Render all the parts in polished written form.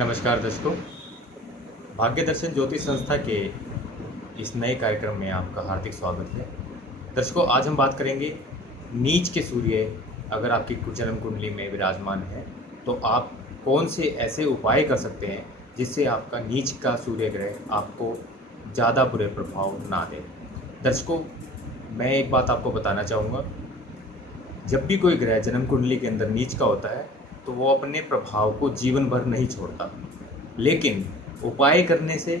नमस्कार दर्शकों, भाग्य दर्शन ज्योतिष संस्था के इस नए कार्यक्रम में आपका हार्दिक स्वागत है। दर्शकों, आज हम बात करेंगे नीच के सूर्य अगर आपकी जन्म कुंडली में विराजमान है तो आप कौन से ऐसे उपाय कर सकते हैं जिससे आपका नीच का सूर्य ग्रह आपको ज़्यादा बुरे प्रभाव ना दे। दर्शकों, मैं एक बात आपको बताना चाहूँगा, जब भी कोई ग्रह जन्म कुंडली के अंदर नीच का होता है तो वो अपने प्रभाव को जीवन भर नहीं छोड़ता, लेकिन उपाय करने से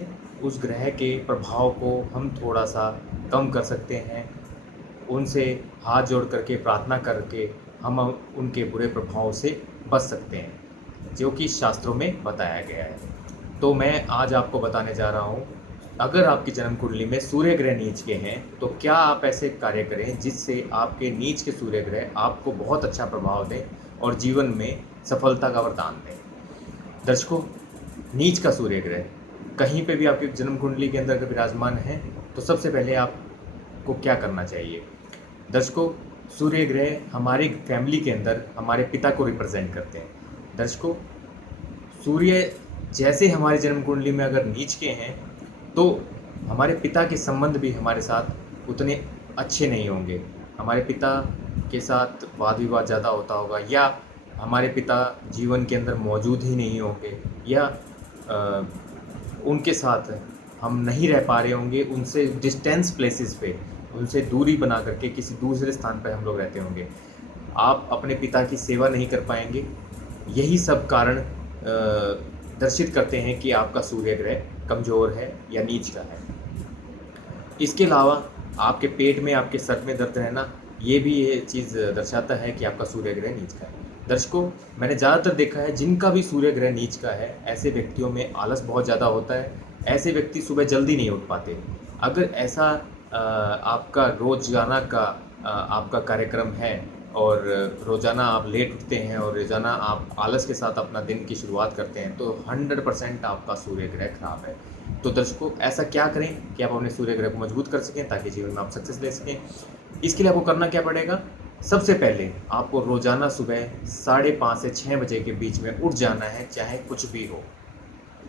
उस ग्रह के प्रभाव को हम थोड़ा सा कम कर सकते हैं। उनसे हाथ जोड़ करके प्रार्थना करके हम उनके बुरे प्रभाव से बच सकते हैं, जो कि शास्त्रों में बताया गया है। तो मैं आज आपको बताने जा रहा हूँ, अगर आपकी जन्म कुंडली में सूर्य ग्रह नीच के हैं तो क्या आप ऐसे कार्य करें जिससे आपके नीच के सूर्य ग्रह आपको बहुत अच्छा प्रभाव दें और जीवन में सफलता का वरदान दें। दर्शकों, नीच का सूर्य ग्रह कहीं पे भी आपकी जन्म कुंडली के अंदर विराजमान है तो सबसे पहले आपको क्या करना चाहिए। दर्शकों, सूर्य ग्रह हमारी फैमिली के अंदर हमारे पिता को रिप्रेजेंट करते हैं। दर्शकों, सूर्य जैसे हमारी जन्म कुंडली में अगर नीच के हैं तो हमारे पिता के संबंध भी हमारे साथ उतने अच्छे नहीं होंगे। हमारे पिता के साथ वाद विवाद ज़्यादा होता होगा, या हमारे पिता जीवन के अंदर मौजूद ही नहीं होंगे, या उनके साथ हम नहीं रह पा रहे होंगे, उनसे डिस्टेंस प्लेसेस पे उनसे दूरी बना करके किसी दूसरे स्थान पर हम लोग रहते होंगे। आप अपने पिता की सेवा नहीं कर पाएंगे। यही सब कारण दर्शित करते हैं कि आपका सूर्य ग्रह कमज़ोर है या नीच का है। इसके अलावा आपके पेट में, आपके सर में दर्द रहना, ये भी ये चीज़ दर्शाता है कि आपका सूर्य ग्रह नीच का है। दर्शकों, मैंने ज़्यादातर देखा है जिनका भी सूर्य ग्रह नीच का है, ऐसे व्यक्तियों में आलस बहुत ज़्यादा होता है। ऐसे व्यक्ति सुबह जल्दी नहीं उठ पाते। अगर ऐसा आपका रोज़ाना का आपका कार्यक्रम है और रोज़ाना आप लेट उठते हैं और रोज़ाना आप आलस के साथ अपना दिन की शुरुआत करते हैं तो 100% आपका सूर्य ग्रह खराब है। तो दर्शकों, ऐसा क्या करें कि आप अपने सूर्य ग्रह को मजबूत कर सकें ताकि जीवन में आप सक्सेस ले सकें। इसके लिए आपको करना क्या पड़ेगा? सबसे पहले आपको रोज़ाना सुबह 5:30 से 6 बजे के बीच में उठ जाना है, चाहे कुछ भी हो।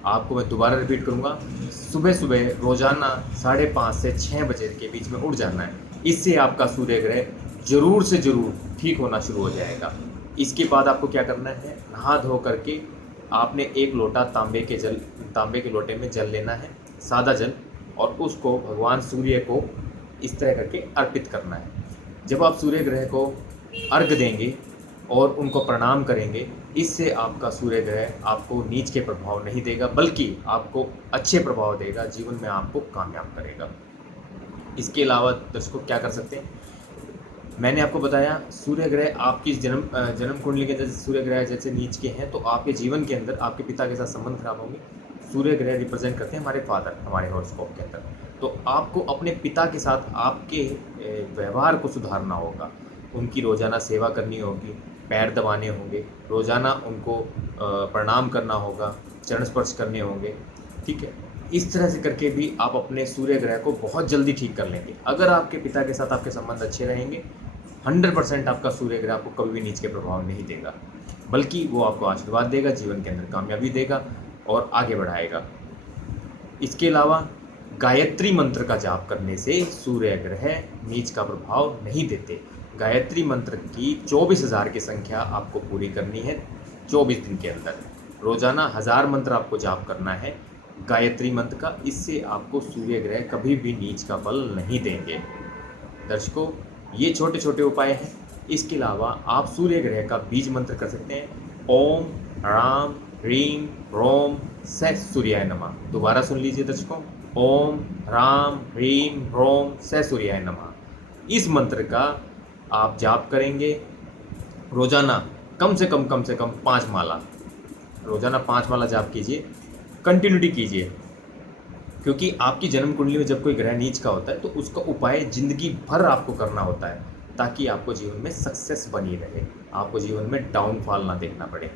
आपको मैं दोबारा रिपीट करूँगा, सुबह सुबह रोज़ाना 5:30 से 6 बजे के बीच में उठ जाना है। इससे आपका सूर्य ग्रह ज़रूर से ज़रूर ठीक होना शुरू हो जाएगा। इसके बाद आपको क्या करना है, नहा धो करके आपने एक लोटा तांबे के लोटे में जल लेना है, सादा जल, और उसको भगवान सूर्य को इस तरह करके अर्पित करना है। जब आप सूर्य ग्रह को अर्घ देंगे और उनको प्रणाम करेंगे, इससे आपका सूर्य ग्रह आपको नीच के प्रभाव नहीं देगा, बल्कि आपको अच्छे प्रभाव देगा, जीवन में आपको कामयाब करेगा। इसके अलावा दर्शकों क्या कर सकते हैं, मैंने आपको बताया सूर्य ग्रह आपकी जन्म कुंडली के अंदर सूर्य ग्रह जैसे नीच के हैं तो आपके जीवन के अंदर आपके पिता के साथ संबंध खराब होंगे। सूर्य ग्रह रिप्रेजेंट करते हैं हमारे फादर, हमारे हॉरोस्कोप के अंदर। तो आपको अपने पिता के साथ आपके व्यवहार को सुधारना होगा। उनकी रोज़ाना सेवा करनी होगी, पैर दबाने होंगे, रोज़ाना उनको प्रणाम करना होगा, चरण स्पर्श करने होंगे। ठीक है, इस तरह से करके भी आप अपने सूर्य ग्रह को बहुत जल्दी ठीक कर लेंगे। अगर आपके पिता के साथ आपके संबंध अच्छे रहेंगे, 100% आपका सूर्य ग्रह आपको कभी भी नीच के प्रभाव नहीं देगा, बल्कि वो आपको आशीर्वाद देगा, जीवन के अंदर कामयाबी देगा और आगे बढ़ाएगा। इसके अलावा गायत्री मंत्र का जाप करने से सूर्य ग्रह नीच का प्रभाव नहीं देते। गायत्री मंत्र की 24,000 की संख्या आपको पूरी करनी है 24 दिन के अंदर। रोज़ाना 1000 मंत्र आपको जाप करना है गायत्री मंत्र का। इससे आपको सूर्य ग्रह कभी भी नीच का फल नहीं देंगे। दर्शकों, ये छोटे छोटे उपाय हैं। इसके अलावा आप सूर्य ग्रह का बीज मंत्र कर सकते हैं, ओम राम ह्रीम रोम स सूर्याय नमः। दोबारा सुन लीजिए दर्शकों, ओम राम ह्रीम रोम स सूर्याय नमः। इस मंत्र का आप जाप करेंगे रोज़ाना कम से कम 5 माला। रोज़ाना 5 माला जाप कीजिए, कंटिन्यूटी कीजिए, क्योंकि आपकी जन्म कुंडली में जब कोई ग्रह नीच का होता है तो उसका उपाय ज़िंदगी भर आपको करना होता है, ताकि आपको जीवन में सक्सेस बनी रहे, आपको जीवन में डाउनफॉल ना देखना पड़े।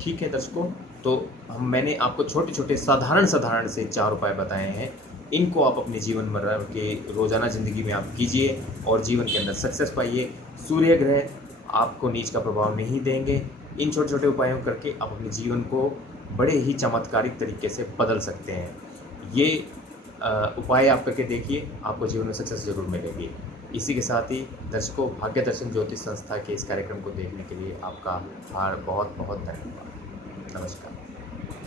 ठीक है दर्शकों, तो मैंने आपको छोटे छोटे साधारण से 4 उपाय बताए हैं। इनको आप अपने जीवन मर्रा के रोज़ाना ज़िंदगी में आप कीजिए और जीवन के अंदर सक्सेस पाइए। सूर्य ग्रह आपको नीच का प्रभाव नहीं देंगे। इन छोटे छोटे उपायों करके आप अपने जीवन को बड़े ही चमत्कारिक तरीके से बदल सकते हैं। ये उपाय आप करके देखिए, आपको जीवन में सक्सेस ज़रूर मिलेगी। इसी के साथ ही दर्शकों, भाग्य दर्शन ज्योतिष संस्था के इस कार्यक्रम को देखने के लिए आपका बहुत बहुत धन्यवाद। नमस्कार।